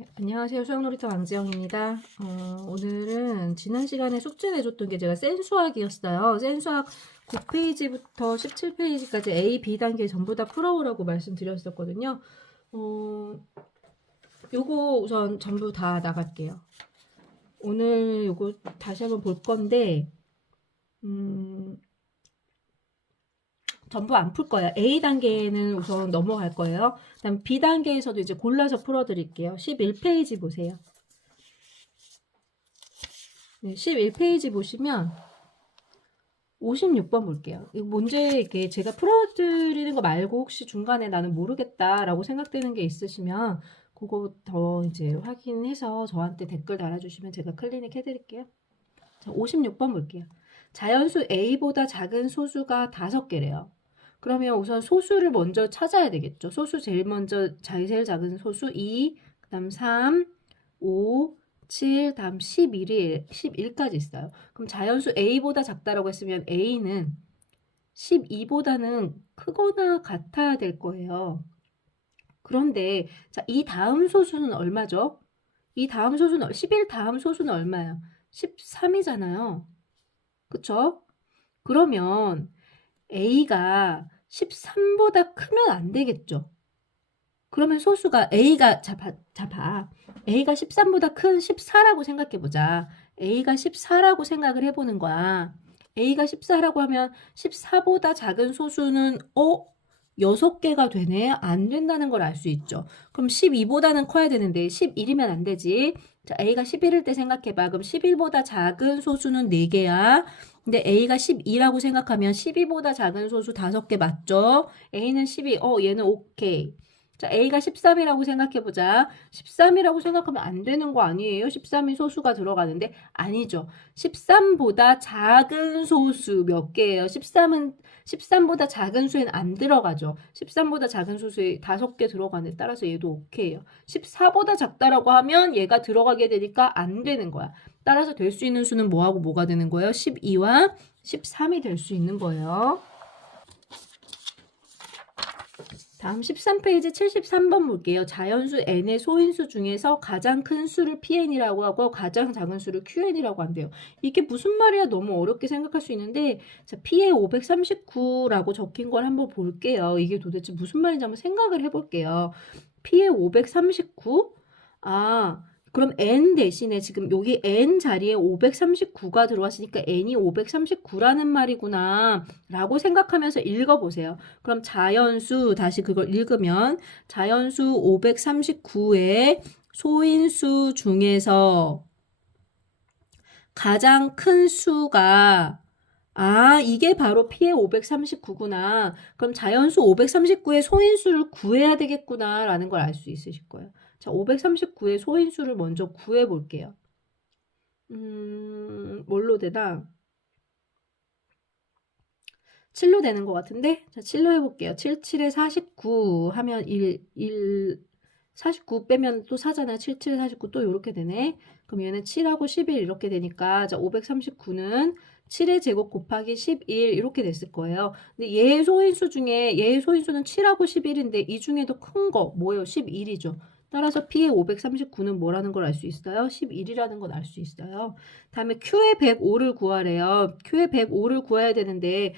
안녕하세요. 수학놀이터 왕지영입니다. 오늘은 지난 시간에 숙제 내줬던 게 제가 센수학이었어요. 센수학 9페이지부터 17페이지까지 A, B 단계 전부 다 풀어오라고 말씀드렸었거든요. 요거 우선 전부 다 나갈게요. 오늘 요거 다시 한번 볼 건데, 전부 안 풀 거예요. A 단계는 우선 넘어갈 거예요. 그다음 B 단계에서도 이제 골라서 풀어드릴게요. 11페이지 보세요. 네, 11페이지 보시면 56번 볼게요. 이거 문제 이게 제가 풀어드리는 거 말고 혹시 중간에 나는 모르겠다라고 생각되는 게 있으시면 그거 더 이제 확인해서 저한테 댓글 달아주시면 제가 클리닉 해드릴게요. 자, 56번 볼게요. 자연수 A보다 작은 소수가 5개래요. 그러면 우선 소수를 먼저 찾아야 되겠죠. 소수 제일 먼저 제일 작은 소수 2, 그 다음 3, 5, 7, 다음 11까지 있어요. 그럼 자연수 A보다 작다라고 했으면 A는 12보다는 크거나 같아야 될 거예요. 그런데 자, 이 다음 소수는 얼마죠? 이 다음 소수는 11 다음 소수는 얼마예요? 13이잖아요. 그쵸? 그러면 A가 13보다 크면 안 되겠죠. 그러면 소수가 A가 봐. A가 13보다 큰 14라고 생각해 보자. A가 14라고 생각을 해보는 거야. A가 14라고 하면 14보다 작은 소수는 6개가 되네. 안 된다는 걸 알 수 있죠. 그럼 12보다는 커야 되는데 11이면 안 되지. 자, A가 11일 때 생각해봐. 그럼 11보다 작은 소수는 4개야. 근데 A가 12라고 생각하면 12보다 작은 소수 5개 맞죠? A는 12, 얘는 오케이. 자, A가 13이라고 생각해보자. 13이라고 생각하면 안 되는 거 아니에요? 13이 소수가 들어가는데? 아니죠. 13보다 작은 소수 몇 개예요? 13보다 작은 수에는 안 들어가죠. 13보다 작은 소수에 5개 들어가는데 따라서 얘도 오케이예요. 14보다 작다라고 하면 얘가 들어가게 되니까 안 되는 거야. 따라서 될 수 있는 수는 뭐하고 뭐가 되는 거예요? 12와 13이 될 수 있는 거예요. 다음 13페이지 73번 볼게요. 자연수 n의 소인수 중에서 가장 큰 수를 pn이라고 하고 가장 작은 수를 qn이라고 한대요. 이게 무슨 말이야? 너무 어렵게 생각할 수 있는데 자, p에 539라고 적힌 걸 한번 볼게요. 이게 도대체 무슨 말인지 한번 생각을 해볼게요. p에 539? 그럼 n 대신에 지금 여기 n 자리에 539가 들어왔으니까 n이 539라는 말이구나 라고 생각하면서 읽어보세요. 그럼 자연수 다시 그걸 읽으면 자연수 539의 소인수 중에서 가장 큰 수가 이게 바로 p의 539구나. 그럼 자연수 539의 소인수를 구해야 되겠구나 라는 걸 알 수 있으실 거예요. 자, 539의 소인수를 먼저 구해 볼게요. 뭘로 되나? 7로 되는 것 같은데? 자, 7로 해볼게요. 7, 7에 49 하면 49 빼면 또 4잖아요. 7, 7에 49 또 이렇게 되네. 그럼 얘는 7하고 11 이렇게 되니까, 자, 539는 7의 제곱 곱하기 11 이렇게 됐을 거예요. 근데 얘의 소인수 중에, 얘의 소인수는 7하고 11인데 이 중에도 큰 거, 뭐예요? 11이죠. 따라서 P의 539는 뭐라는 걸 알 수 있어요? 11이라는 걸 알 수 있어요. 다음에 Q의 105를 구하래요. Q의 105를 구해야 되는데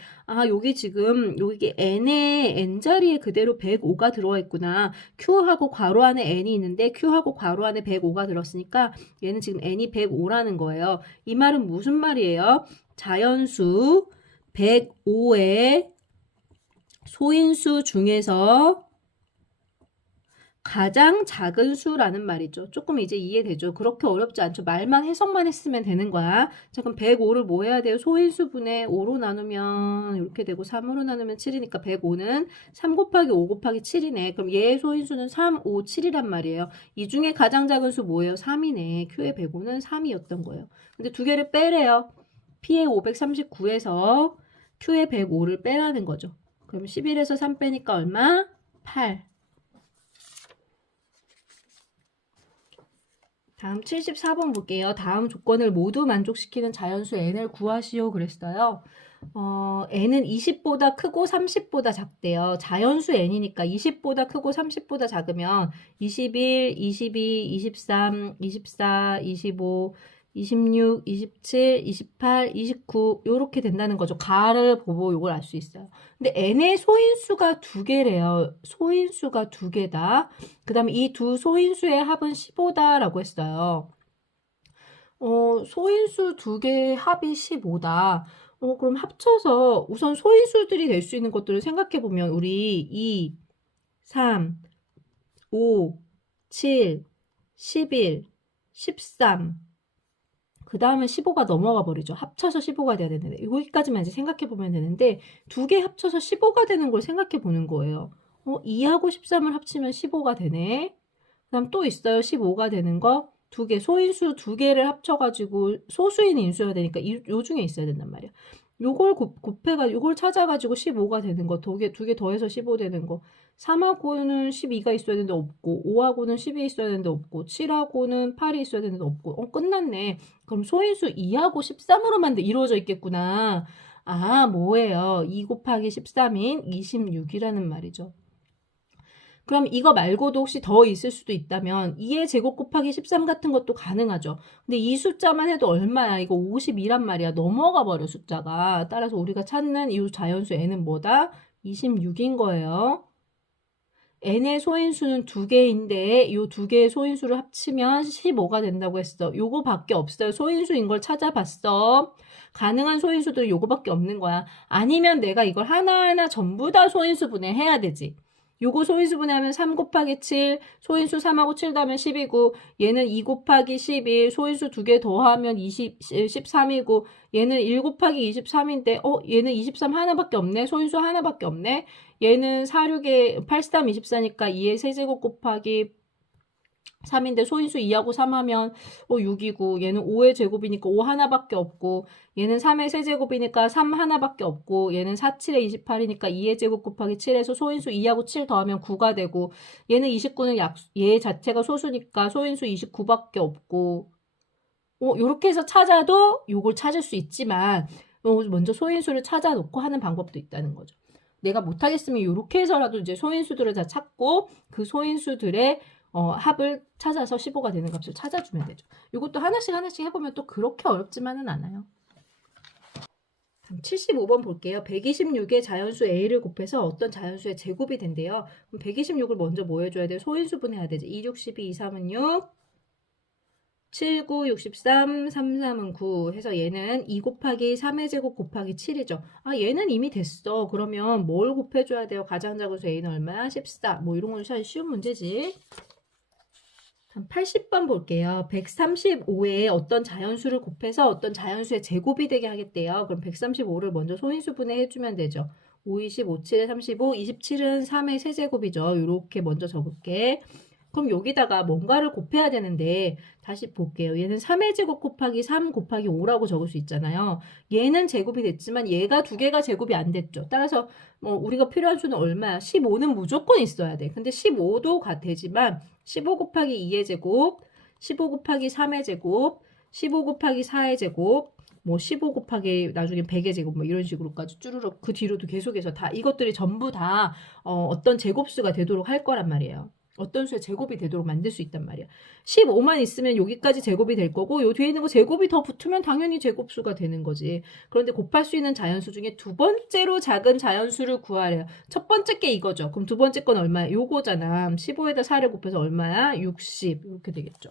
여기 지금 여기 n의 n자리에 그대로 105가 들어와 있구나. Q하고 괄호 안에 n이 있는데 Q하고 괄호 안에 105가 들었으니까 얘는 지금 n이 105라는 거예요. 이 말은 무슨 말이에요? 자연수 105의 소인수 중에서 가장 작은 수라는 말이죠. 조금 이제 이해되죠? 그렇게 어렵지 않죠? 말만 해석만 했으면 되는 거야. 자, 그럼 105를 뭐 해야 돼요? 소인수분의 5로 나누면 이렇게 되고 3으로 나누면 7이니까 105는 3 곱하기 5 곱하기 7이네. 그럼 얘의 소인수는 3, 5, 7이란 말이에요. 이 중에 가장 작은 수 뭐예요? 3이네. Q의 105는 3이었던 거예요. 근데 두 개를 빼래요. P의 539에서 Q의 105를 빼라는 거죠. 그럼 11에서 3 빼니까 얼마? 8. 다음 74번 볼게요. 다음 조건을 모두 만족시키는 자연수 n을 구하시오 그랬어요. n은 20보다 크고 30보다 작대요. 자연수 n이니까 20보다 크고 30보다 작으면 21, 22, 23, 24, 25, 26, 27, 28, 29 요렇게 된다는 거죠. 가를 보고 요걸 알 수 있어요. 근데 n의 소인수가 두 개래요. 소인수가 두 개다. 그 다음에 이 두 소인수의 합은 15다라고 했어요. 소인수 두 개의 합이 15다. 그럼 합쳐서 우선 소인수들이 될 수 있는 것들을 생각해 보면 우리 2, 3, 5, 7, 11, 13, 그 다음에 15가 넘어가 버리죠. 합쳐서 15가 돼야 되는데 여기까지만 이제 생각해 보면 되는데 두 개 합쳐서 15가 되는 걸 생각해 보는 거예요. 2하고 13을 합치면 15가 되네. 그 다음 또 있어요. 15가 되는 거. 두 개, 소인수 두 개를 합쳐가지고 소수인 인수여야 되니까 요 중에 있어야 된단 말이야. 요걸 요걸 찾아가지고 15가 되는 거, 두 개 더해서 15 되는 거. 3하고는 12가 있어야 되는데 없고, 5하고는 10이 있어야 되는데 없고, 7하고는 8이 있어야 되는데 없고, 끝났네. 그럼 소인수 2하고 13으로만 이루어져 있겠구나. 아, 뭐예요? 2 곱하기 13인 26이라는 말이죠. 그럼 이거 말고도 혹시 더 있을 수도 있다면 2의 제곱 곱하기 13 같은 것도 가능하죠. 근데 이 숫자만 해도 얼마야? 이거 52란 말이야. 넘어가 버려 숫자가. 따라서 우리가 찾는 이 자연수 n은 뭐다? 26인 거예요. n의 소인수는 두 개인데 이 두 개의 소인수를 합치면 15가 된다고 했어. 요거밖에 없어요. 소인수인 걸 찾아봤어. 가능한 소인수들은 요거밖에 없는 거야. 아니면 내가 이걸 하나하나 전부 다 소인수분해 해야 되지. 요거 소인수분해하면 3 곱하기 7, 소인수 3하고 7 더하면 10이고 얘는 2 곱하기 11, 소인수 두 개 더하면 13이고 얘는 1 곱하기 23인데 얘는 23 하나밖에 없네. 소인수 하나밖에 없네. 얘는 4, 6에 8, 3, 24니까 2의 세제곱 곱하기 3인데 소인수 2하고 3 하면 6이고 얘는 5의 제곱이니까 5 하나밖에 없고 얘는 3의 세제곱이니까 3 하나밖에 없고 얘는 4, 7에 28이니까 2의 제곱 곱하기 7에서 소인수 2하고 7 더하면 9가 되고 얘는 29는 얘 자체가 소수니까 소인수 29밖에 없고 요렇게 해서 찾아도 요걸 찾을 수 있지만 먼저 소인수를 찾아놓고 하는 방법도 있다는 거죠. 내가 못하겠으면 이렇게 해서라도 이제 소인수들을 다 찾고 그 소인수들의 합을 찾아서 15가 되는 값을 찾아주면 되죠. 이것도 하나씩 해보면 또 그렇게 어렵지만은 않아요. 75번 볼게요. 126의 자연수 a를 곱해서 어떤 자연수의 제곱이 된대요. 그럼 126을 먼저 뭐 해줘야 돼요? 소인수분 해야 되지. 2, 6, 12, 2, 3은 6, 7, 9, 63, 3, 3은 9 해서 얘는 2 곱하기 3의 제곱 곱하기 7이죠. 아, 얘는 이미 됐어. 그러면 뭘 곱해줘야 돼요? 가장 작은 수 a는 얼마야? 14. 뭐 이런 건 사실 쉬운 문제지. 80번 볼게요. 135에 어떤 자연수를 곱해서 어떤 자연수의 제곱이 되게 하겠대요. 그럼 135를 먼저 소인수분해 해주면 되죠. 5, 20, 5, 7에 35, 27은 3의 세제곱이죠. 이렇게 먼저 적을게. 그럼 여기다가 뭔가를 곱해야 되는데 다시 볼게요. 얘는 3의 제곱 곱하기 3 곱하기 5라고 적을 수 있잖아요. 얘는 제곱이 됐지만 얘가 두 개가 제곱이 안 됐죠. 따라서 우리가 필요한 수는 얼마야? 15는 무조건 있어야 돼. 근데 15도 되지만 15 곱하기 2의 제곱, 15 곱하기 3의 제곱, 15 곱하기 4의 제곱, 15 곱하기 나중에 100의 제곱 이런 식으로까지 쭈르륵 그 뒤로도 계속해서 다 이것들이 전부 다 어떤 제곱수가 되도록 할 거란 말이에요. 어떤 수의 제곱이 되도록 만들 수 있단 말이야. 15만 있으면 여기까지 제곱이 될 거고 요 뒤에 있는 거 제곱이 더 붙으면 당연히 제곱수가 되는 거지. 그런데 곱할 수 있는 자연수 중에 두 번째로 작은 자연수를 구하래요. 첫 번째 게 이거죠. 그럼 두 번째 건 얼마야? 요거잖아. 15에다 4를 곱해서 얼마야? 60 이렇게 되겠죠.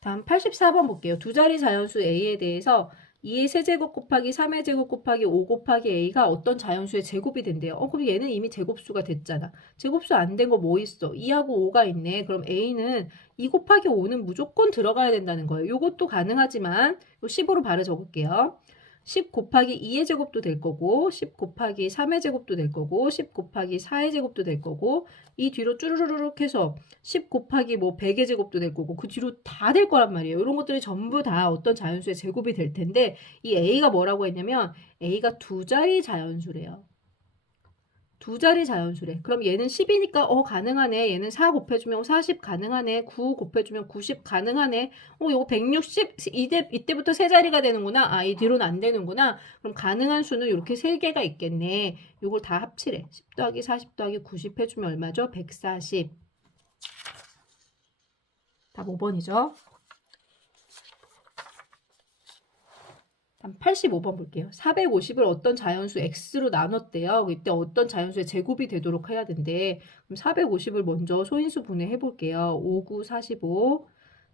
다음 84번 볼게요. 두 자리 자연수 a에 대해서 2의 세제곱 곱하기 3의 제곱 곱하기 5 곱하기 a가 어떤 자연수의 제곱이 된대요. 그럼 얘는 이미 제곱수가 됐잖아. 제곱수 안 된 거 뭐 있어? 2하고 5가 있네. 그럼 a는 2 곱하기 5는 무조건 들어가야 된다는 거예요. 요것도 가능하지만 15로 바로 적을게요. 10 곱하기 2의 제곱도 될 거고 10 곱하기 3의 제곱도 될 거고 10 곱하기 4의 제곱도 될 거고 이 뒤로 쭈르르륵 해서 10 곱하기 100의 제곱도 될 거고 그 뒤로 다 될 거란 말이에요. 이런 것들이 전부 다 어떤 자연수의 제곱이 될 텐데 이 a가 뭐라고 했냐면 a가 두 자리 자연수래요. 두 자리 자연수래. 그럼 얘는 10이니까 가능하네. 얘는 4 곱해주면 40 가능하네. 9 곱해주면 90 가능하네. 요거 160 이때부터 세 자리가 되는구나. 아, 이 뒤로는 안 되는구나. 그럼 가능한 수는 이렇게 세 개가 있겠네. 요걸 다 합치래. 10 더하기 40 더하기 90 해주면 얼마죠? 140. 답 5번이죠. 다음 85번 볼게요. 450을 어떤 자연수 x로 나눴대요. 이때 어떤 자연수의 제곱이 되도록 해야 된대. 그럼 450을 먼저 소인수 분해해 볼게요. 5, 9, 45,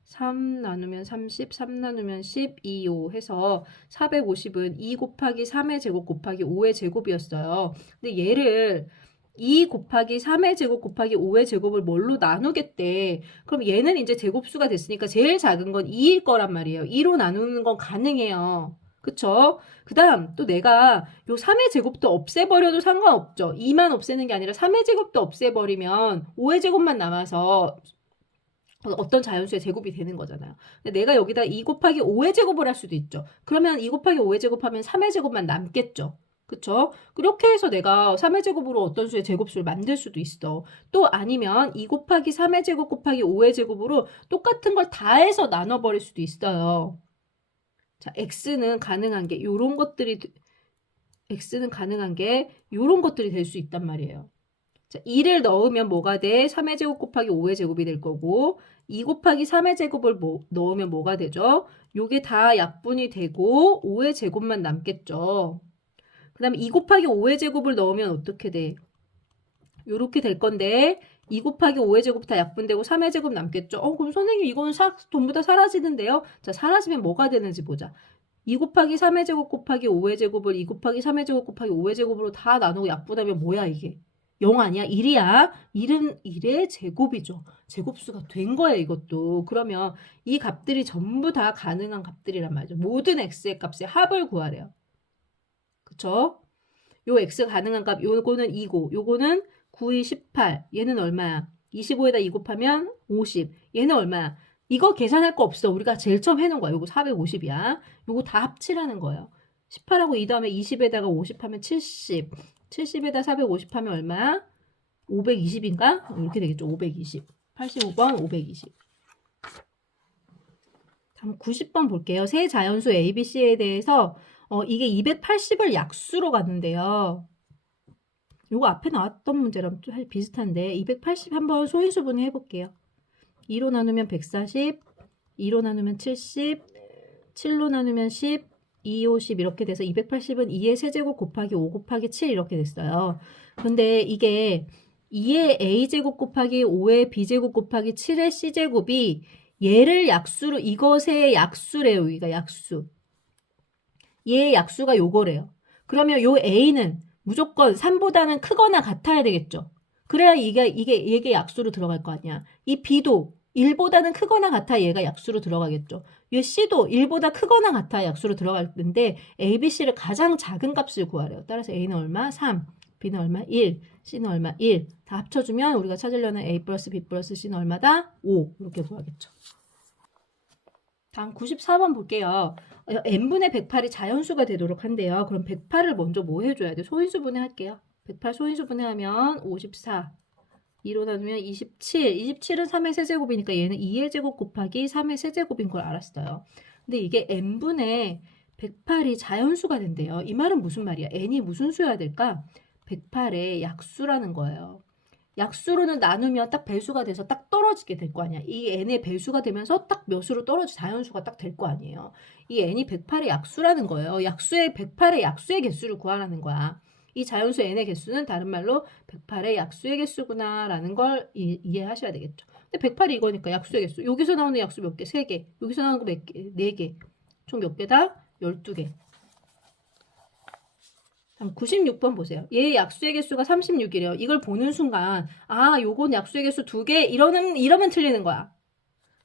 3 나누면 30, 3 나누면 10, 2, 5 해서 450은 2 곱하기 3의 제곱 곱하기 5의 제곱이었어요. 근데 얘를 2 곱하기 3의 제곱 곱하기 5의 제곱을 뭘로 나누겠대. 그럼 얘는 이제 제곱수가 됐으니까 제일 작은 건 2일 거란 말이에요. 2로 나누는 건 가능해요. 그쵸? 그 다음 또 내가 요 3의 제곱도 없애버려도 상관없죠. 2만 없애는 게 아니라 3의 제곱도 없애버리면 5의 제곱만 남아서 어떤 자연수의 제곱이 되는 거잖아요. 근데 내가 여기다 2 곱하기 5의 제곱을 할 수도 있죠. 그러면 2 곱하기 5의 제곱하면 3의 제곱만 남겠죠. 그쵸? 그렇게 해서 내가 3의 제곱으로 어떤 수의 제곱수를 만들 수도 있어. 또 아니면 2 곱하기 3의 제곱 곱하기 5의 제곱으로 똑같은 걸 다 해서 나눠버릴 수도 있어요. 자, x는 가능한 게 요런 것들이 될 수 있단 말이에요. 자, 2를 넣으면 뭐가 돼? 3의 제곱 곱하기 5의 제곱이 될 거고 2 곱하기 3의 제곱을 넣으면 뭐가 되죠? 요게 다 약분이 되고 5의 제곱만 남겠죠. 그 다음에 2 곱하기 5의 제곱을 넣으면 어떻게 돼? 요렇게 될 건데 2 곱하기 5의 제곱 다 약분되고 3의 제곱 남겠죠? 그럼 선생님 이거는 전부 다 사라지는데요? 자, 사라지면 뭐가 되는지 보자. 2 곱하기 3의 제곱 곱하기 5의 제곱을 2 곱하기 3의 제곱 곱하기 5의 제곱으로 다 나누고 약분하면 뭐야 이게? 0 아니야? 1이야? 1은 1의 제곱이죠. 제곱수가 된 거예요 이것도. 그러면 이 값들이 전부 다 가능한 값들이란 말이죠. 모든 x의 값의 합을 구하래요. 그쵸? 요 x 가능한 값 요거는 2고 요거는 9, 2, 18 얘는 얼마야? 25에다 2 곱하면 50 얘는 얼마야? 이거 계산할 거 없어. 우리가 제일 처음 해놓은 거야. 요거 450이야. 요거 다 합치라는 거예요. 18하고 이 다음에 20에다가 50하면 70 70에다 450 하면 얼마야? 520인가? 이렇게 되겠죠. 520 85번 520 다음 90번 볼게요. 세 자연수 A, B, C에 대해서 이게 280을 약수로 갔는데요. 요거 앞에 나왔던 문제랑 좀 비슷한데 280 한번 소인수 분해 해볼게요. 2로 나누면 140, 2로 나누면 70, 7로 나누면 10, 2, 50 이렇게 돼서 280은 2의 세제곱 곱하기 5 곱하기 7 이렇게 됐어요. 근데 이게 2의 A제곱 곱하기 5의 B제곱 곱하기 7의 C제곱이 얘를 약수로 이것의 약수래요. 여기가 약수. 얘의 약수가 요거래요. 그러면 요 A는 무조건 3보다는 크거나 같아야 되겠죠. 그래야 이게 약수로 들어갈 거 아니야. 이 B도 1보다는 크거나 같아 얘가 약수로 들어가겠죠. 이 C도 1보다 크거나 같아 약수로 들어갈 텐데 A, B, C를 가장 작은 값을 구하래요. 따라서 A는 얼마? 3, B는 얼마? 1, C는 얼마? 1. 다 합쳐주면 우리가 찾으려는 A 플러스 B 플러스 C는 얼마다? 5. 이렇게 구하겠죠. 다음 94번 볼게요. n분의 108이 자연수가 되도록 한대요. 그럼 108을 먼저 뭐 해줘야 돼? 소인수 분해할게요. 108 소인수 분해하면 54. 2로 나누면 27. 27은 3의 세제곱이니까 얘는 2의 제곱 곱하기 3의 세제곱인 걸 알았어요. 근데 이게 n분의 108이 자연수가 된대요. 이 말은 무슨 말이야? n이 무슨 수여야 될까? 108의 약수라는 거예요. 약수로는 나누면 딱 배수가 돼서 딱 떨어지게 될 거 아니야. 이 n의 배수가 되면서 딱 몇으로 떨어지 자연수가 딱 될 거 아니에요. 이 n이 108의 약수라는 거예요. 108의 약수의 개수를 구하라는 거야. 이 자연수 n의 개수는 다른 말로 108의 약수의 개수구나 라는 걸 이해하셔야 되겠죠. 근데 108이 이거니까 약수의 개수. 여기서 나오는 약수 몇 개? 3개. 여기서 나오는 거 몇 개? 4개. 총 몇 개다? 12개. 다음 96번 보세요. 얘의 약수의 개수가 36이래요. 이걸 보는 순간 요건 약수의 개수 2개 이러면 틀리는 거야.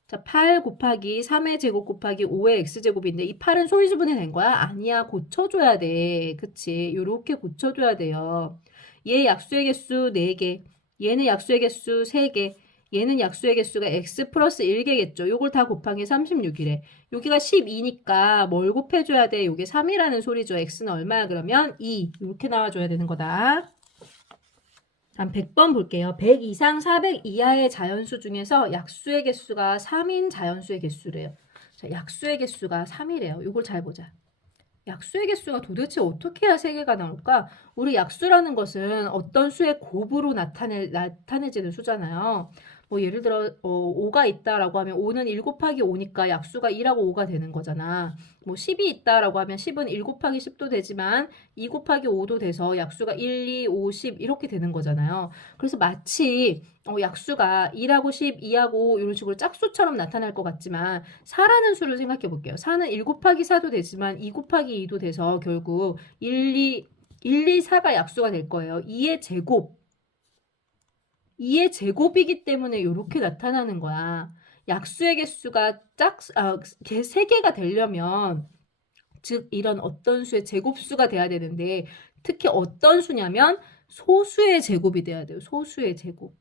자, 8 곱하기 3의 제곱 곱하기 5의 x제곱인데 이 8은 소인수분해 된 거야? 아니야. 고쳐줘야 돼. 그치? 요렇게 고쳐줘야 돼요. 얘 약수의 개수 4개. 얘는 약수의 개수 3개. 얘는 약수의 개수가 x 플러스 1개겠죠. 요걸 다 곱하기 36이래. 여기가 12니까 뭘 곱해줘야 돼? 요게 3이라는 소리죠. x는 얼마야? 그러면 2. 이렇게 나와줘야 되는 거다. 다음 100번 볼게요. 100 이상 400 이하의 자연수 중에서 약수의 개수가 3인 자연수의 개수래요. 자, 약수의 개수가 3이래요. 이걸 잘 보자. 약수의 개수가 도대체 어떻게 해야 3개가 나올까? 우리 약수라는 것은 어떤 수의 곱으로 나타내지는 수잖아요. 뭐 예를 들어 5가 있다라고 하면 5는 1 곱하기 5니까 약수가 2라고 5가 되는 거잖아. 뭐 10이 있다라고 하면 10은 1 곱하기 10도 되지만 2 곱하기 5도 돼서 약수가 1, 2, 5, 10 이렇게 되는 거잖아요. 그래서 마치 약수가 2하고 10, 2하고 5 이런 식으로 짝수처럼 나타날 것 같지만 4라는 수를 생각해 볼게요. 4는 1 곱하기 4도 되지만 2 곱하기 2도 돼서 결국 1, 2, 4가 약수가 될 거예요. 2의 제곱. 2의 제곱이기 때문에 이렇게 나타나는 거야. 약수의 개수가 3개가 되려면 즉 이런 어떤 수의 제곱수가 돼야 되는데 특히 어떤 수냐면 소수의 제곱이 돼야 돼요. 소수의 제곱.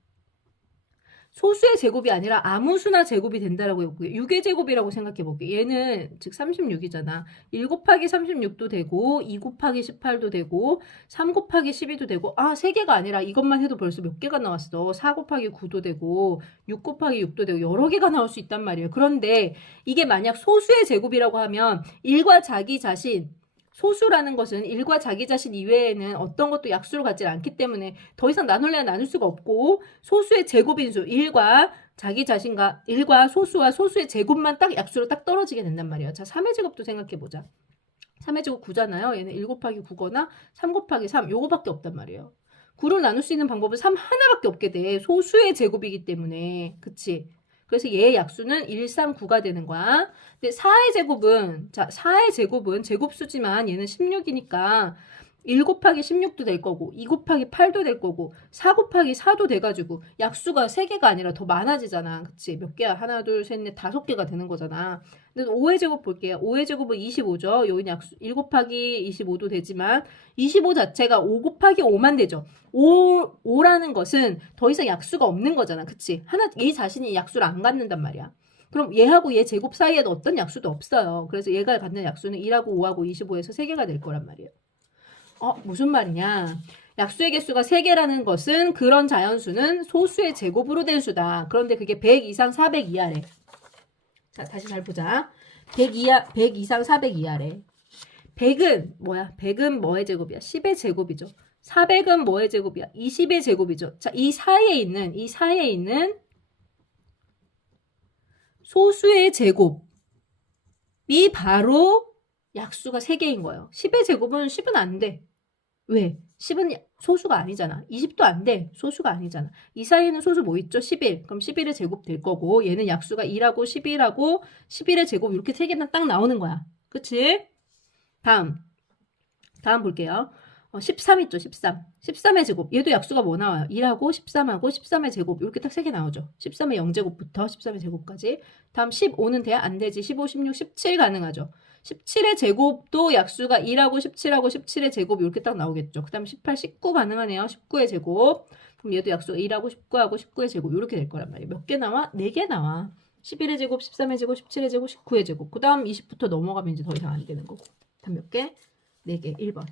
소수의 제곱이 아니라 아무 수나 제곱이 된다라고 해볼게요. 6의 제곱이라고 생각해 볼게요. 얘는 즉 36이잖아. 1 곱하기 36도 되고 2 곱하기 18도 되고 3 곱하기 12도 되고 3개가 아니라 이것만 해도 벌써 몇 개가 나왔어. 4 곱하기 9도 되고 6 곱하기 6도 되고 여러 개가 나올 수 있단 말이에요. 그런데 이게 만약 소수의 제곱이라고 하면 1과 자기 자신 소수라는 것은 1과 자기 자신 이외에는 어떤 것도 약수로 갖지 않기 때문에 더 이상 나눌래야 나눌 수가 없고 소수의 제곱인수 1과 자기 자신과 1과 소수와 소수의 제곱만 딱 약수로 딱 떨어지게 된단 말이에요. 자, 3의 제곱도 생각해보자. 3의 제곱 9잖아요. 얘는 1 곱하기 9거나 3 곱하기 3 요거밖에 없단 말이에요. 9를 나눌 수 있는 방법은 3 하나밖에 없게 돼. 소수의 제곱이기 때문에. 그치? 그래서 얘의 약수는 1, 3, 9가 되는 거야. 근데 4의 제곱은, 자, 4의 제곱은 제곱수지만 얘는 16이니까 1 곱하기 16도 될 거고, 2 곱하기 8도 될 거고, 4 곱하기 4도 돼가지고, 약수가 3개가 아니라 더 많아지잖아. 그치? 몇 개야? 하나, 둘, 셋, 넷, 5개가 되는 거잖아. 근데 5의 제곱 볼게요. 5의 제곱은 25죠. 여기 약수 1 곱하기 25도 되지만, 25 자체가 5 곱하기 5만 되죠. 5라는 것은 더 이상 약수가 없는 거잖아. 그치? 얘 자신이 약수를 안 갖는단 말이야. 그럼 얘하고 얘 제곱 사이에는 어떤 약수도 없어요. 그래서 얘가 갖는 약수는 1하고 5하고 25에서 3개가 될 거란 말이에요. 무슨 말이냐? 약수의 개수가 3개라는 것은 그런 자연수는 소수의 제곱으로 된 수다. 그런데 그게 100 이상 400 이하래. 자, 다시 잘 보자. 100 이상 400 이하래. 100은 뭐야? 100은 뭐의 제곱이야? 10의 제곱이죠. 400은 뭐의 제곱이야? 20의 제곱이죠. 자, 이 사이에 있는 소수의 제곱이 바로 약수가 3개인 거예요. 10의 제곱은 10은 안 돼. 왜? 10은 소수가 아니잖아. 20도 안 돼. 소수가 아니잖아. 이 사이에는 소수 뭐 있죠? 11. 그럼 11의 제곱 될 거고 얘는 약수가 2라고 11하고 11의 제곱 이렇게 3개만 딱 나오는 거야. 그치? 다음 볼게요. 13 있죠? 13. 13의 제곱. 얘도 약수가 뭐 나와요? 1하고 13하고 13의 제곱. 이렇게 딱 3개 나오죠. 13의 0제곱부터 13의 제곱까지. 다음 15는 돼? 안 되지. 15, 16, 17 가능하죠. 17의 제곱도 약수가 1하고 17하고 17의 제곱 이렇게 딱 나오겠죠. 그 다음 18, 19 가능하네요. 19의 제곱. 그럼 얘도 약수가 1하고 19하고 19의 제곱 이렇게 될 거란 말이에요. 몇 개 나와? 4개 나와. 11의 제곱, 13의 제곱, 17의 제곱, 19의 제곱. 그 다음 20부터 넘어가면 이제 더 이상 안 되는 거고. 다음 몇 개? 4개. 1번.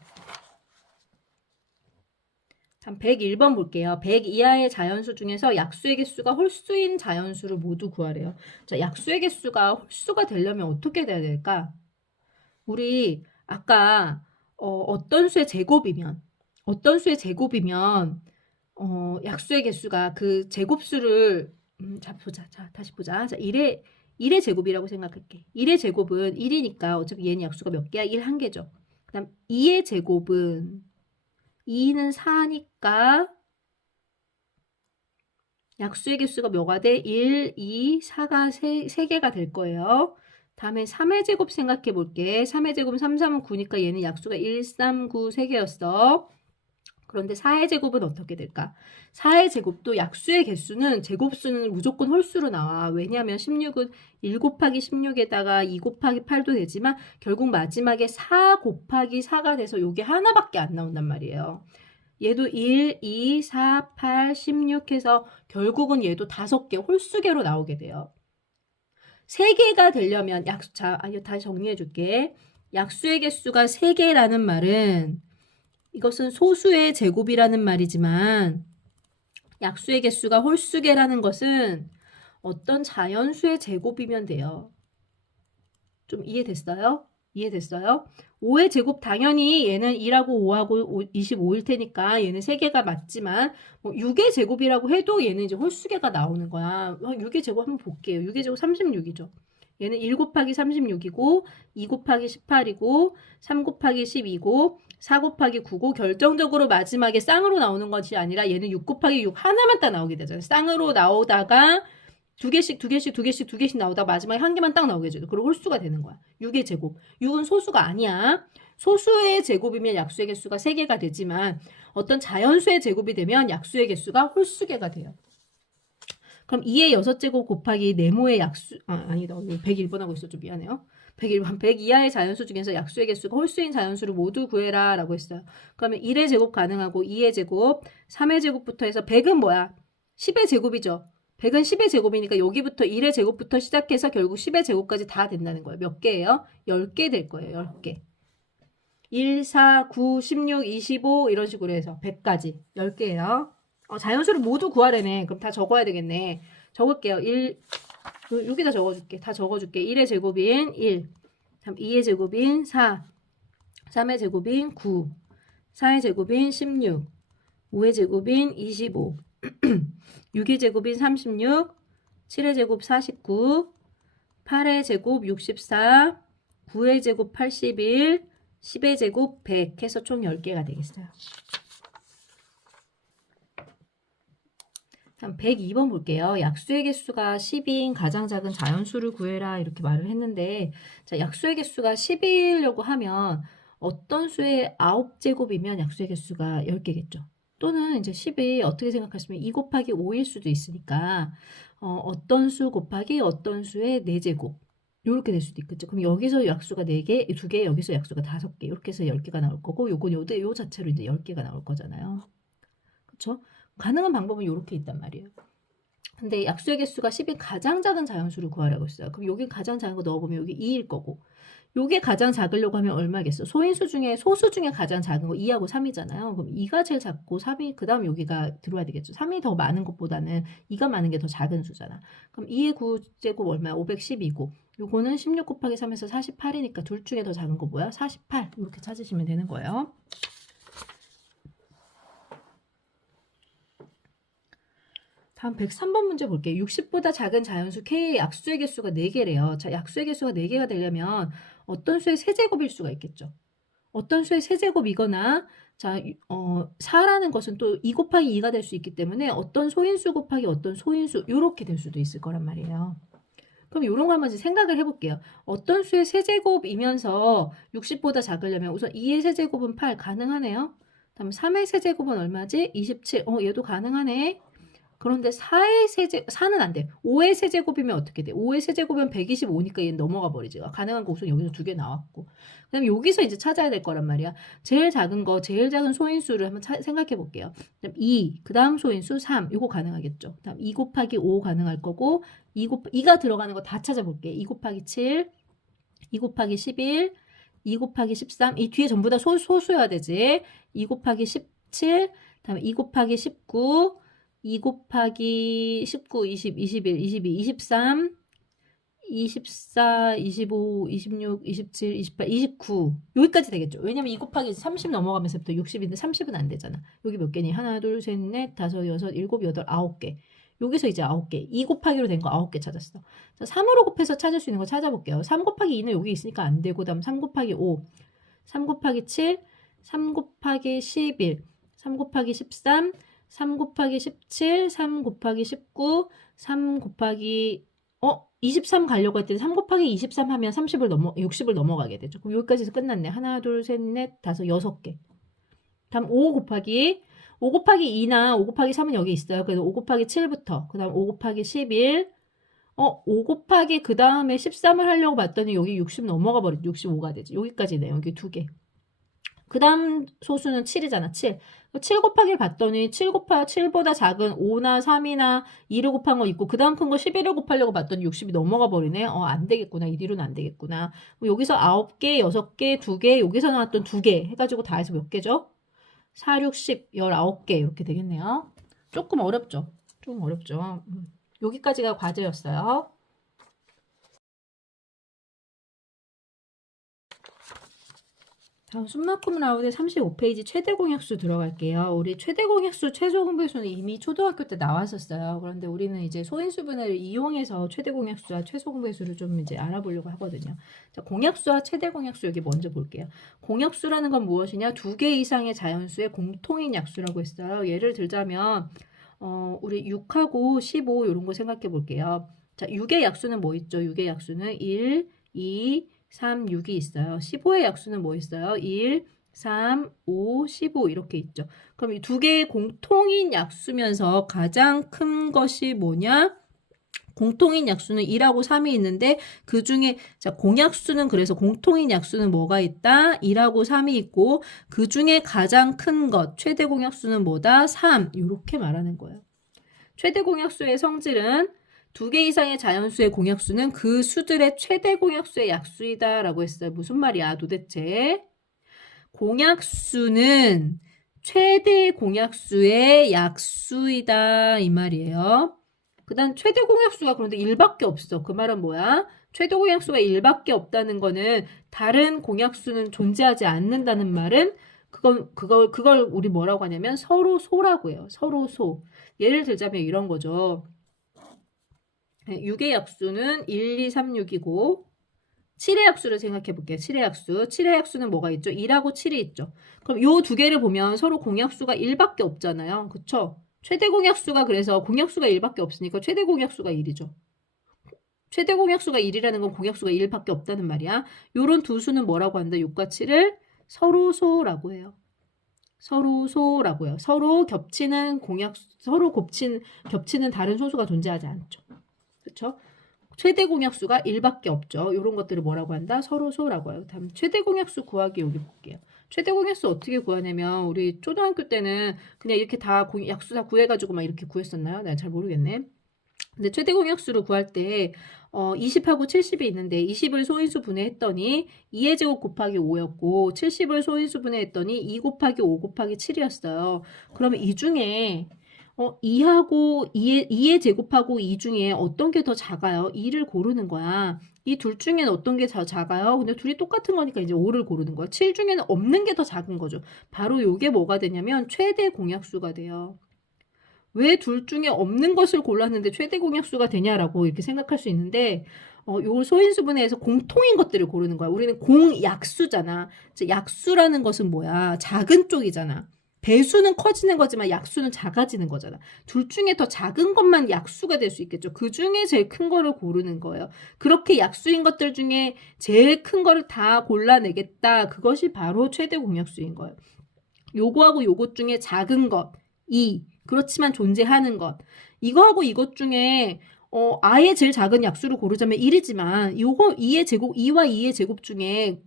다음 101번 볼게요. 100 이하의 자연수 중에서 약수의 개수가 홀수인 자연수를 모두 구하래요. 자, 약수의 개수가 홀수가 되려면 어떻게 돼야 될까? 우리 아까 어떤 수의 제곱이면 약수의 개수가 그 제곱수를 자 보자. 자, 다시 보자. 자, 1의 제곱이라고 생각할게. 1의 제곱은 1이니까 어차피 얘는 약수가 몇 개야? 1 한 개죠. 그다음 2의 제곱은 2는 4니까 약수의 개수가 몇가 돼? 1, 2, 4가 3개가 될 거예요. 다음에 3의 제곱 생각해 볼게. 3의 제곱은 3, 3은 9니까 얘는 약수가 1, 3, 9, 3개였어. 그런데 4의 제곱은 어떻게 될까? 4의 제곱도 약수의 개수는 제곱수는 무조건 홀수로 나와. 왜냐하면 16은 1 곱하기 16에다가 2 곱하기 8도 되지만 결국 마지막에 4 곱하기 4가 돼서 요게 하나밖에 안 나온단 말이에요. 얘도 1, 2, 4, 8, 16 해서 결국은 얘도 5개 홀수계로 나오게 돼요. 3개가 되려면 다시 정리해 줄게. 약수의 개수가 3개라는 말은 이것은 소수의 제곱이라는 말이지만 약수의 개수가 홀수개라는 것은 어떤 자연수의 제곱이면 돼요. 좀 이해됐어요? 이해됐어요? 5의 제곱 당연히 얘는 2하고 5하고 25일 테니까 얘는 3개가 맞지만 뭐 6의 제곱이라고 해도 얘는 이제 홀수개가 나오는 거야. 6의 제곱 한번 볼게요. 6의 제곱 36이죠. 얘는 1 곱하기 36이고 2 곱하기 18이고 3 곱하기 10이고 4 곱하기 9고 결정적으로 마지막에 쌍으로 나오는 것이 아니라 얘는 6 곱하기 6 하나만 딱 나오게 되잖아요. 쌍으로 나오다가 두 개씩 나오다가 마지막에 한 개만 딱 나오게 되죠. 그리고 홀수가 되는 거야. 6의 제곱. 6은 소수가 아니야. 소수의 제곱이면 약수의 개수가 3개가 되지만 어떤 자연수의 제곱이 되면 약수의 개수가 홀수개가 돼요. 그럼 2의 6제곱 곱하기 네모의 약수, 아니다. 101번 하고 있어. 좀 미안해요. 101번. 100 이하의 자연수 중에서 약수의 개수가 홀수인 자연수를 모두 구해라 라고 했어요. 그러면 1의 제곱 가능하고 2의 제곱, 3의 제곱부터 해서 100은 뭐야? 10의 제곱이죠. 100은 10의 제곱이니까 여기부터 1의 제곱부터 시작해서 결국 10의 제곱까지 다 된다는 거예요. 몇 개예요? 10개 될 거예요. 10개. 1, 4, 9, 16, 25 이런 식으로 해서 100까지 10개예요. 자연수를 모두 구하래네. 그럼 다 적어야 되겠네. 적을게요. 1, 여기다 적어줄게. 다 적어줄게. 1의 제곱인 1, 2의 제곱인 4, 3의 제곱인 9, 4의 제곱인 16, 5의 제곱인 25, 6의 제곱인 36, 7의 제곱 49, 8의 제곱 64, 9의 제곱 81, 10의 제곱 100 해서 총 10개가 되겠어요. 다음 102번 볼게요. 약수의 개수가 10인 가장 작은 자연수를 구해라 이렇게 말을 했는데 자, 약수의 개수가 10이려고 하면 어떤 수의 9제곱이면 약수의 개수가 10개겠죠. 또는 이제 10이 어떻게 생각하시면 2 곱하기 5일 수도 있으니까 어떤 수 곱하기 어떤 수의 4제곱 이렇게 될 수도 있겠죠. 그럼 여기서 약수가 4개, 2개, 여기서 약수가 5개 이렇게 해서 10개가 나올 거고 요건 요 자체로 이제 10개가 나올 거잖아요. 그렇죠? 가능한 방법은 이렇게 있단 말이에요. 근데 약수의 개수가 10인 가장 작은 자연수를 구하라고 했어요. 그럼 여기 가장 작은 거 넣어보면 여기 2일 거고 요게 가장 작으려고 하면 얼마겠어? 소수 중에 가장 작은 거 2하고 3이잖아요. 그럼 2가 제일 작고 3이 그 다음 여기가 들어와야 되겠죠. 3이 더 많은 것보다는 2가 많은 게 더 작은 수잖아. 그럼 2의 9제곱 얼마야? 512고 요거는 16 곱하기 3에서 48이니까 둘 중에 더 작은 거 뭐야? 48 이렇게 찾으시면 되는 거예요. 다음 103번 문제 볼게요. 60보다 작은 자연수 K의 약수의 개수가 4개래요. 자, 약수의 개수가 4개가 되려면 어떤 수의 세제곱일 수가 있겠죠. 어떤 수의 세제곱이거나 자, 4라는 것은 또 2 곱하기 2가 될 수 있기 때문에 어떤 소인수 곱하기 어떤 소인수 이렇게 될 수도 있을 거란 말이에요. 그럼 이런 거 한번 생각을 해볼게요. 어떤 수의 세제곱이면서 60보다 작으려면 우선 2의 세제곱은 8 가능하네요. 다음 3의 세제곱은 얼마지? 27. 얘도 가능하네. 그런데 4는 안 돼. 5의 세제곱이면 어떻게 돼? 5의 세제곱이면 125니까 얘는 넘어가 버리지. 가능한 거 우선 여기서 2개 나왔고. 그 다음에 여기서 이제 찾아야 될 거란 말이야. 제일 작은 소인수를 한번 생각해 볼게요. 그다음 2, 그 다음 소인수 3. 이거 가능하겠죠. 그 다음 2 곱하기 5 가능할 거고, 2가 들어가는 거 다 찾아볼게. 2 곱하기 7, 2 곱하기 11, 2 곱하기 13. 이 뒤에 전부 다 소수여야 되지. 2 곱하기 17, 다음에 2 곱하기 19, 2 곱하기 19, 20, 21, 22, 23, 24, 25, 26, 27, 28, 29 여기까지 되겠죠. 왜냐면 2 곱하기 30 넘어가면서부터 60인데 30은 안 되잖아. 여기 몇 개니? 하나, 둘, 셋, 넷, 다섯, 여섯, 일곱, 여덟, 9개. 여기서 이제 9개. 2 곱하기로 된 거 9개 찾았어. 자, 3으로 곱해서 찾을 수 있는 거 찾아볼게요. 3 곱하기 2는 여기 있으니까 안 되고 다음 3 곱하기 5, 3 곱하기 7, 3 곱하기 11, 3 곱하기 13, 3 곱하기 17, 3 곱하기 19, 3 곱하기 23 가려고 했더니 3 곱하기 23 하면 60을 넘어가게 되죠. 그럼 여기까지 해서 끝났네. 하나, 둘, 셋, 넷, 다섯, 6개. 다음 5 곱하기 2나 5 곱하기 3은 여기 있어요. 그래서 5 곱하기 7부터 그 다음 5 곱하기 11 5 곱하기 그 다음에 13을 하려고 봤더니 여기 60 넘어가 버렸죠. 65가 되지. 여기까지네요. 여기 2개. 그 다음 소수는 7이잖아. 7 곱하기를 봤더니 7보다 작은 5나 3이나 2를 곱한 거 있고 그 다음 큰 거 11을 곱하려고 봤더니 60이 넘어가 버리네. 안 되겠구나. 이 뒤로는 안 되겠구나. 여기서 9개, 6개, 2개, 여기서 나왔던 2개 해가지고 다 해서 몇 개죠? 4, 6, 10, 19개 이렇게 되겠네요. 조금 어렵죠? 좀 어렵죠? 여기까지가 과제였어요. 다음 숨막힘 라운드 35페이지 최대 공약수 들어갈게요. 우리 최대 공약수 최소 공배수는 이미 초등학교 때 나왔었어요. 그런데 우리는 이제 소인수분해를 이용해서 최대 공약수와 최소 공배수를 좀 이제 알아보려고 하거든요. 자, 공약수와 최대 공약수 여기 먼저 볼게요. 공약수라는 건 무엇이냐? 2개 이상의 자연수의 공통인 약수라고 했어요. 예를 들자면 우리 6하고 15 이런 거 생각해 볼게요. 자, 6의 약수는 뭐 있죠? 6의 약수는 1, 2, 3, 6이 있어요. 15의 약수는 뭐 있어요? 1, 3, 5, 15 이렇게 있죠. 그럼 이 두 개의 공통인 약수면서 가장 큰 것이 뭐냐? 공통인 약수는 2하고 3이 있는데 그 중에 자 공약수는 그래서 공통인 약수는 뭐가 있다? 2하고 3이 있고 그 중에 가장 큰 것 최대 공약수는 뭐다? 3 이렇게 말하는 거예요. 최대 공약수의 성질은 2개 이상의 자연수의 공약수는 그 수들의 최대 공약수의 약수이다 라고 했어요. 무슨 말이야 도대체? 공약수는 최대 공약수의 약수이다 이 말이에요. 그 다음 최대 공약수가 그런데 1밖에 없어. 그 말은 뭐야? 최대 공약수가 1밖에 없다는 거는 다른 공약수는 존재하지 않는다는 말은 그걸 우리 뭐라고 하냐면 서로 소라고 해요. 서로 소. 예를 들자면 이런 거죠. 6의 약수는 1, 2, 3, 6이고 7의 약수를 생각해 볼게요. 7의 약수. 7의 약수는 뭐가 있죠? 1하고 7이 있죠. 그럼 요 두 개를 보면 서로 공약수가 1밖에 없잖아요. 그쵸? 최대 공약수가 그래서 공약수가 1밖에 없으니까 최대 공약수가 1이죠. 최대 공약수가 1이라는 건 공약수가 1밖에 없다는 말이야. 요런 두 수는 뭐라고 한다? 6과 7을 서로소라고 해요. 서로소라고 해요. 서로 겹치는 서로 겹치는 다른 소수가 존재하지 않죠. 그렇죠? 최대 공약수가 1밖에 없죠. 이런 것들을 뭐라고 한다? 서로소라고 해요. 다음 최대 공약수 구하기 여기 볼게요. 최대 공약수 어떻게 구하냐면 우리 초등학교 때는 그냥 이렇게 다 약수 다 구해가지고 막 이렇게 구했었나요? 내가 잘 모르겠네. 근데 최대 공약수를 구할 때 20하고 70이 있는데 20을 소인수 분해했더니 2의 제곱 곱하기 5였고 70을 소인수 분해했더니 2 곱하기 5 곱하기 7이었어요. 그러면 이 중에 2하고 2의 제곱하고 2 중에 어떤 게 더 작아요? 2를 고르는 거야. 이 둘 중에는 어떤 게 더 작아요? 근데 둘이 똑같은 거니까 이제 5를 고르는 거야. 7 중에는 없는 게 더 작은 거죠. 바로 이게 뭐가 되냐면 최대 공약수가 돼요. 왜 둘 중에 없는 것을 골랐는데 최대 공약수가 되냐라고 이렇게 생각할 수 있는데 요 소인수분해에서 공통인 것들을 고르는 거야. 우리는 공약수잖아. 약수라는 것은 뭐야? 작은 쪽이잖아. 배수는 커지는 거지만 약수는 작아지는 거잖아. 둘 중에 더 작은 것만 약수가 될 수 있겠죠. 그 중에 제일 큰 거를 고르는 거예요. 그렇게 약수인 것들 중에 제일 큰 거를 다 골라내겠다. 그것이 바로 최대 공약수인 거예요. 요거하고 요것 중에 작은 것, 2. 그렇지만 존재하는 것. 이거하고 이것 중에 아예 제일 작은 약수를 고르자면 1이지만 요거 2의 제곱 2와 2의 제곱 중에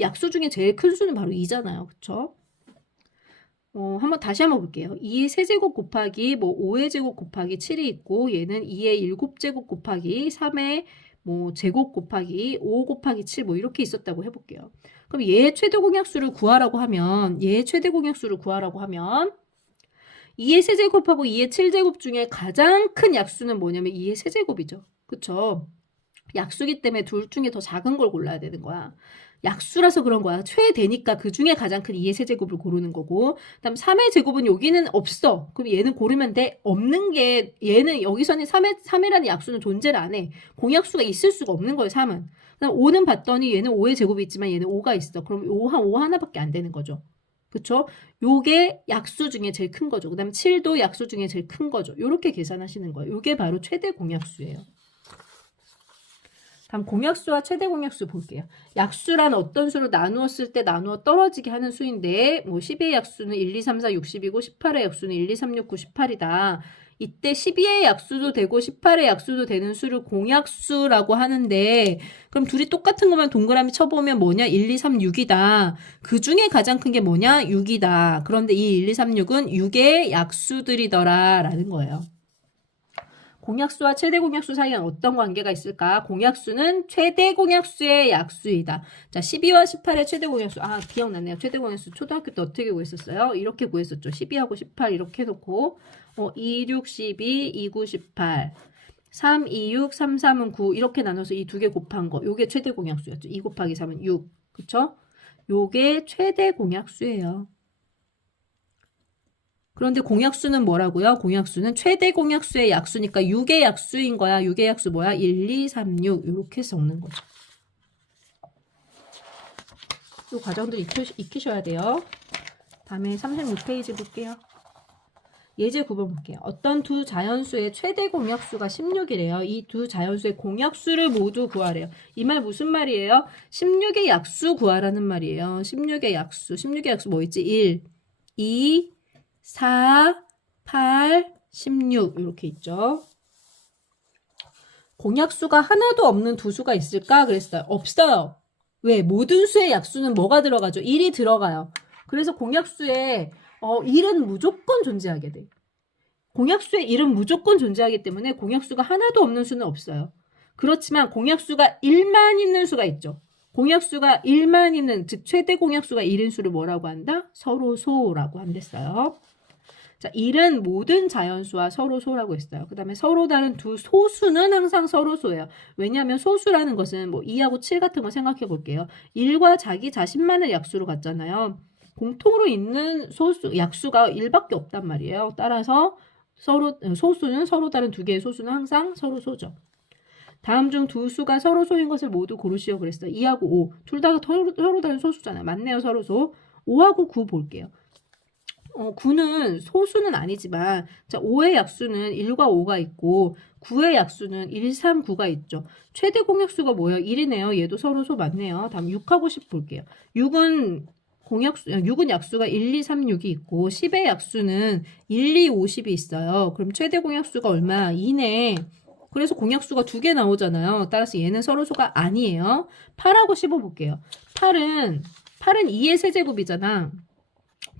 약수 중에 제일 큰 수는 바로 2잖아요. 그쵸? 다시 한번 볼게요. 2의 세제곱 곱하기 5의 제곱 곱하기 7이 있고 얘는 2의 7제곱 곱하기 3의 제곱 곱하기 5 곱하기 7 이렇게 있었다고 해볼게요. 그럼 얘의 최대 공약수를 구하라고 하면 2의 세제곱하고 2의 7제곱 중에 가장 큰 약수는 뭐냐면 2의 세제곱이죠. 그쵸? 약수기 때문에 둘 중에 더 작은 걸 골라야 되는 거야. 약수라서 그런 거야. 최대니까 그 중에 가장 큰 2의 세제곱을 고르는 거고 그다음 3의 제곱은 여기는 없어. 그럼 얘는 고르면 돼. 없는 게 얘는 여기서는 3이라는 약수는 존재를 안 해. 공약수가 있을 수가 없는 거예요. 3은. 그다음 5는 봤더니 얘는 5의 제곱이 있지만 얘는 5가 있어. 그럼 5 하나밖에 안 되는 거죠. 그쵸? 요게 약수 중에 제일 큰 거죠. 그 다음 7도 약수 중에 제일 큰 거죠. 요렇게 계산하시는 거예요. 요게 바로 최대 공약수예요. 다음 공약수와 최대 공약수 볼게요. 약수란 어떤 수로 나누었을 때 나누어 떨어지게 하는 수인데 12의 약수는 1, 2, 3, 4, 60이고 18의 약수는 1, 2, 3, 6, 9, 18이다. 이때 12의 약수도 되고 18의 약수도 되는 수를 공약수라고 하는데 그럼 둘이 똑같은 거면 동그라미 쳐보면 뭐냐? 1, 2, 3, 6이다. 그 중에 가장 큰 게 뭐냐? 6이다. 그런데 이 1, 2, 3, 6은 6의 약수들이더라 라는 거예요. 공약수와 최대 공약수 사이에 어떤 관계가 있을까? 공약수는 최대 공약수의 약수이다. 자, 12와 18의 최대 공약수. 아, 기억났네요. 최대 공약수 초등학교 때 어떻게 구했었어요? 이렇게 구했었죠. 12하고 18 이렇게 해놓고 2, 6, 12, 2, 9, 18 3, 2, 6, 3, 3은 9 이렇게 나눠서 이 두 개 곱한 거. 요게 최대 공약수였죠. 2 곱하기 3은 6. 그쵸? 요게 최대 공약수예요. 그런데 공약수는 뭐라고요? 공약수는 최대 공약수의 약수니까 6의 약수인 거야. 6의 약수 뭐야? 1, 2, 3, 6 이렇게 적는 거죠. 이 과정들 익히셔야 돼요. 다음에 36페이지 볼게요. 예제 9번 볼게요. 어떤 두 자연수의 최대 공약수가 16이래요. 이 두 자연수의 공약수를 모두 구하래요. 이 말 무슨 말이에요? 16의 약수 구하라는 말이에요. 16의 약수. 16의 약수 뭐 있지? 1, 2, 4, 8, 16 이렇게 있죠. 공약수가 하나도 없는 두 수가 있을까? 그랬어요. 없어요. 왜? 모든 수의 약수는 뭐가 들어가죠? 1이 들어가요. 그래서 공약수에 1은 무조건 존재하게 돼. 공약수에 1은 무조건 존재하기 때문에 공약수가 하나도 없는 수는 없어요. 그렇지만 공약수가 1만 있는 수가 있죠. 공약수가 1만 있는, 즉 최대 공약수가 1인 수를 뭐라고 한다? 서로소라고 한댔어요. 자, 1은 모든 자연수와 서로소라고 했어요. 그 다음에 서로 다른 두 소수는 항상 서로소예요. 왜냐하면 소수라는 것은 뭐 2하고 7 같은 거 생각해 볼게요. 1과 자기 자신만을 약수로 갖잖아요. 공통으로 있는 소수, 약수가 1밖에 없단 말이에요. 따라서 소수는 서로 다른 두 개의 소수는 항상 서로소죠. 다음 중 두 수가 서로소인 것을 모두 고르시오 그랬어요. 2하고 5. 둘 다 서로 다른 소수잖아요. 맞네요, 서로소. 5하고 9 볼게요. 9는 소수는 아니지만, 자, 5의 약수는 1과 5가 있고, 9의 약수는 1, 3, 9가 있죠. 최대 공약수가 뭐예요? 1이네요. 얘도 서로소 맞네요. 다음 6하고 10 볼게요. 6은 약수가 1, 2, 3, 6이 있고 10의 약수는 1, 2, 50이 있어요. 그럼 최대 공약수가 얼마? 2네. 그래서 공약수가 두 개 나오잖아요. 따라서 얘는 서로소가 아니에요. 8하고 15 볼게요. 8은 2의 세제곱이잖아.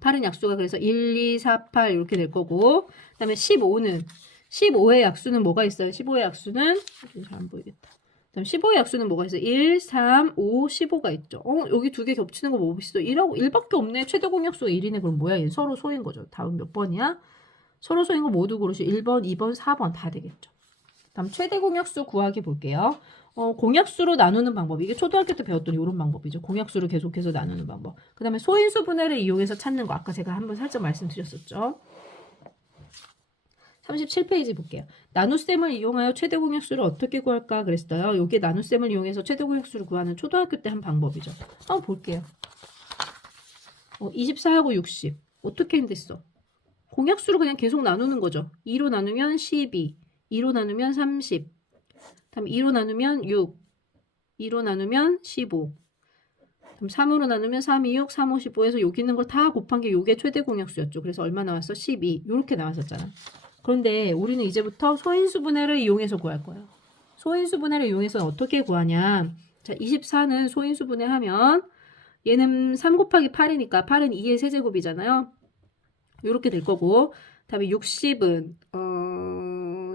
8은 약수가 그래서 1, 2, 4, 8 이렇게 될 거고, 그 다음에 15의 약수는 뭐가 있어요? 15의 약수는 잘 안 보이겠다. 그다음 15의 약수는 뭐가 있어요? 1, 3, 5, 15가 있죠. 여기 두 개 겹치는 거 뭐 있어? 1밖에 없네. 최대 공약수가 1이네. 그럼 뭐야? 얘 서로 소인 거죠. 다음 몇 번이야? 서로 소인 거 모두 고르시. 1번, 2번, 4번 다 되겠죠. 다음 최대 공약수 구하기 볼게요. 공약수로 나누는 방법. 이게 초등학교 때 배웠던 이런 방법이죠. 공약수를 계속해서 나누는 방법. 그 다음에 소인수 분해를 이용해서 찾는 거. 아까 제가 한번 살짝 말씀드렸었죠. 37페이지 볼게요. 나눗셈을 이용하여 최대 공약수를 어떻게 구할까 그랬어요. 이게 나눗셈을 이용해서 최대 공약수를 구하는 초등학교 때 한 방법이죠. 한번 볼게요. 24하고 60. 어떻게 했댔어? 공약수를 그냥 계속 나누는 거죠. 2로 나누면 12, 2로 나누면 30, 다음 2로 나누면 6, 2로 나누면 15, 그럼 3으로 나누면 3, 2, 6, 3, 5, 15에서 여기 있는 걸 다 곱한 게 이게 최대 공약수였죠. 그래서 얼마 나왔어? 12. 이렇게 나왔었잖아. 그런데 우리는 이제부터 소인수 분해를 이용해서 구할 거예요. 소인수 분해를 이용해서 어떻게 구하냐. 자, 24는 소인수 분해하면 얘는 3 곱하기 8이니까 8은 2의 세제곱이잖아요. 이렇게 될 거고, 다음에 60은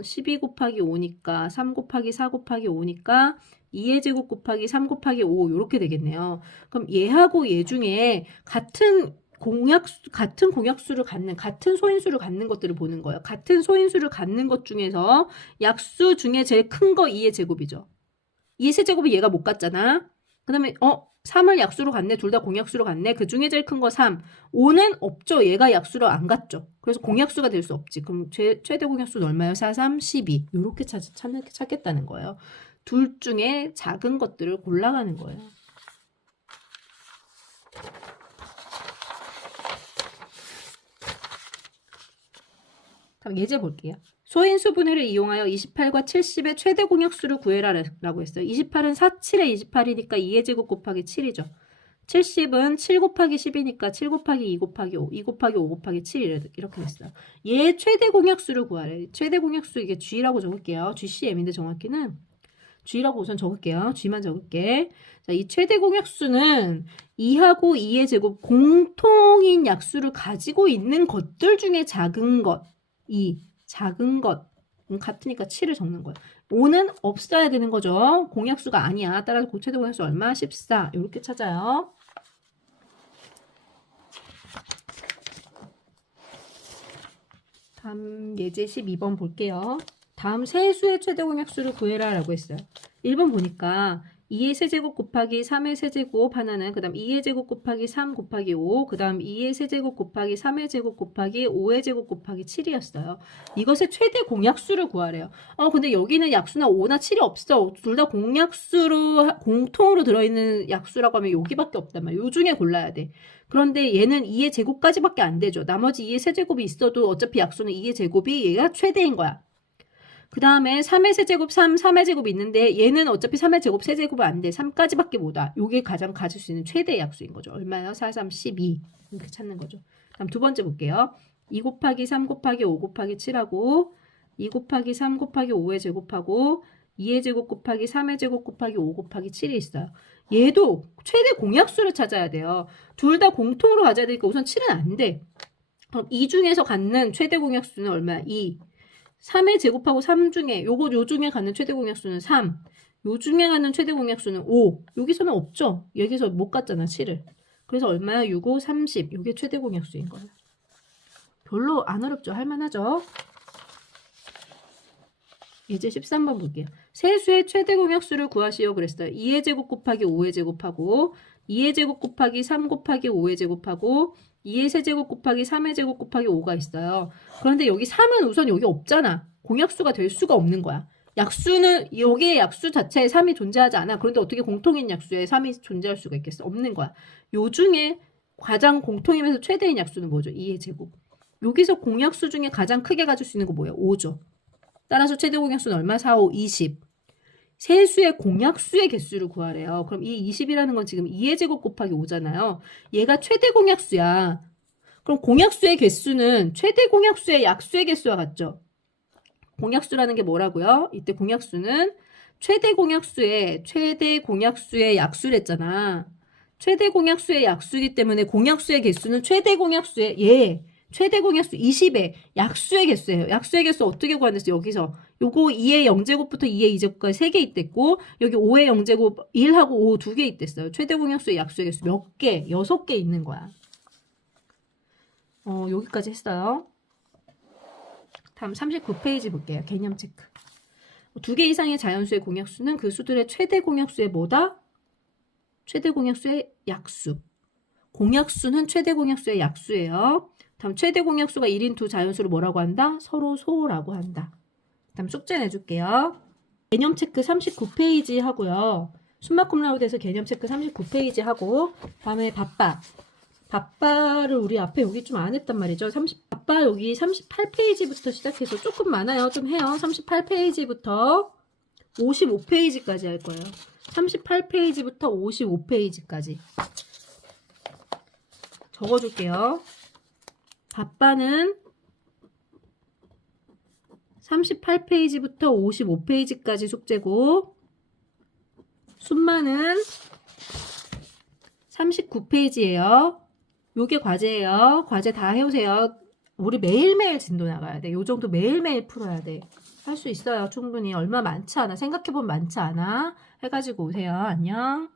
12 곱하기 5니까 3 곱하기 4 곱하기 5니까 2의 제곱 곱하기 3 곱하기 5 이렇게 되겠네요. 그럼 얘하고 얘 중에 같은 공약수를 갖는, 같은 소인수를 갖는 것들을 보는 거예요. 같은 소인수를 갖는 것 중에서 약수 중에 제일 큰 거 2의 제곱이죠. 2의 세제곱이 얘가 못 갖잖아. 그 다음에 3을 약수로 갖네. 둘 다 공약수로 갖네. 그 중에 제일 큰 거 3. 5는 없죠. 얘가 약수로 안 갔죠. 그래서 공약수가 될 수 없지. 그럼 최대 공약수는 얼마예요? 4, 3, 12. 이렇게 찾겠다는 거예요. 둘 중에 작은 것들을 골라가는 거예요. 다음 예제 볼게요. 소인수 분해를 이용하여 28과 70의 최대 공약수를 구해라라고 했어요. 28은 4, 7에 28이니까 2의 제곱 곱하기 7이죠. 70은 7 곱하기 10이니까 7 곱하기 2 곱하기 5, 2 곱하기 5 곱하기 7 이렇게 됐어요. 얘 최대 공약수를 구하래. 최대 공약수 이게 G라고 적을게요. GCM인데 정확히는 G라고 우선 적을게요. G만 적을게. 자, 이 최대 공약수는 2하고 2의 제곱 공통인 약수를 가지고 있는 것들 중에 작은 것, 작은 것을 같으니까 7을 적는 거예요. 5는 없어야 되는 거죠. 공약수가 아니야. 따라서 그 최대 공약수 얼마? 14. 이렇게 찾아요. 다음 예제 12번 볼게요. 다음 세수의 최대 공약수를 구해라 라고 했어요. 1번 보니까 2의 세제곱 곱하기 3의 세제곱 하나는 그 다음 2의 제곱 곱하기 3 곱하기 5 그 다음 2의 세제곱 곱하기 3의 제곱 곱하기 5의 제곱 곱하기 7이었어요. 이것의 최대 공약수를 구하래요. 근데 여기는 약수나 5나 7이 없어. 둘 다 공약수로 공통으로 들어있는 약수라고 하면 여기밖에 없단 말이야. 요 중에 골라야 돼. 그런데 얘는 2의 제곱까지밖에 안 되죠. 나머지 2의 세제곱이 있어도 어차피 약수는 2의 제곱이 얘가 최대인 거야. 그 다음에 3의 세제곱 3의 제곱이 있는데 얘는 어차피 3의 제곱 세제곱은 안 돼. 3까지밖에 못 와. 요게 가장 가질 수 있는 최대 약수인 거죠. 얼마요? 4, 3, 12 이렇게 찾는 거죠. 다음 두 번째 볼게요. 2 곱하기 3 곱하기 5 곱하기 7하고 2 곱하기 3 곱하기 5의 제곱하고 2의 제곱 곱하기 3의 제곱 곱하기 5 곱하기 7이 있어요. 얘도 최대 공약수를 찾아야 돼요. 둘 다 공통으로 가져야 되니까 우선 7은 안 돼. 그럼 이 중에서 갖는 최대 공약수는 얼마야? 2. 3의 제곱하고 3 중에 요 중에 갖는 최대 공약수는 3. 요 중에 갖는 최대 공약수는 5. 여기서는 없죠. 여기서 못 갖잖아 7을. 그래서 얼마야? 6, 5, 30. 요게 최대 공약수인 거예요. 별로 안 어렵죠. 할만하죠. 이제 13번 볼게요. 세수의 최대 공약수를 구하시오 그랬어요. 2의 제곱 곱하기 5의 제곱하고 2의 제곱 곱하기 3 곱하기 5의 제곱하고 2의 세제곱 곱하기 3의 제곱 곱하기 5가 있어요. 그런데 여기 3은 우선 여기 없잖아. 공약수가 될 수가 없는 거야. 약수는 여기에 약수 자체에 3이 존재하지 않아. 그런데 어떻게 공통인 약수에 3이 존재할 수가 있겠어? 없는 거야. 요 중에 가장 공통이면서 최대인 약수는 뭐죠? 2의 제곱. 여기서 공약수 중에 가장 크게 가질 수 있는 거 뭐예요? 5죠. 따라서 최대 공약수는 얼마? 4, 5, 20. 세수의 공약수의 개수를 구하래요. 그럼 이 20이라는 건 지금 2의 제곱 곱하기 5잖아요. 얘가 최대 공약수야. 그럼 공약수의 개수는 최대 공약수의 약수의 개수와 같죠? 공약수라는 게 뭐라고요? 이때 공약수는 최대 공약수의 약수랬잖아. 최대 공약수의 약수이기 때문에 공약수의 개수는 최대 공약수의 최대 공약수 20의 약수의 개수예요. 약수의 개수 어떻게 구하는지 여기서 요거 2의 0제곱부터 2의 2제곱까지 3개 있댔고 여기 5의 0제곱 1하고 5 2개 있댔어요. 최대 공약수의 약수의 개수 몇 개? 6개 있는 거야. 여기까지 했어요. 다음 39페이지 볼게요. 개념 체크. 2개 이상의 자연수의 공약수는 그 수들의 최대 공약수의 뭐다? 최대 공약수의 약수. 공약수는 최대 공약수의 약수예요. 다음 최대 공약수가 1인 두 자연수를 뭐라고 한다? 서로 소라고 한다. 다음 숙제 내줄게요. 개념 체크 39페이지 하고요. 숨막힘 라우드에서 개념 체크 39페이지 하고 다음에 바빠를 우리 앞에 여기 좀 안 했단 말이죠. 바빠 여기 38페이지부터 시작해서 조금 많아요. 좀 해요. 38페이지부터 55페이지까지 할 거예요. 38페이지부터 55페이지까지 적어줄게요. 바빠는 38페이지부터 55페이지까지 숙제고 순마는 39페이지예요. 요게 과제예요. 과제 다 해오세요. 우리 매일매일 진도 나가야 돼. 요 정도 매일매일 풀어야 돼. 할 수 있어요. 충분히. 얼마 많지 않아. 생각해보면 많지 않아. 해가지고 오세요. 안녕.